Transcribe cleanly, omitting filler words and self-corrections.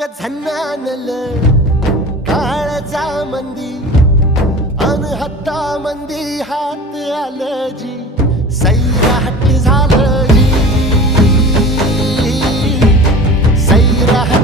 ग झन्नानल काळजा मंदी अन हत्ता मंदी हात आलं जी सैराट झालं जी सैराट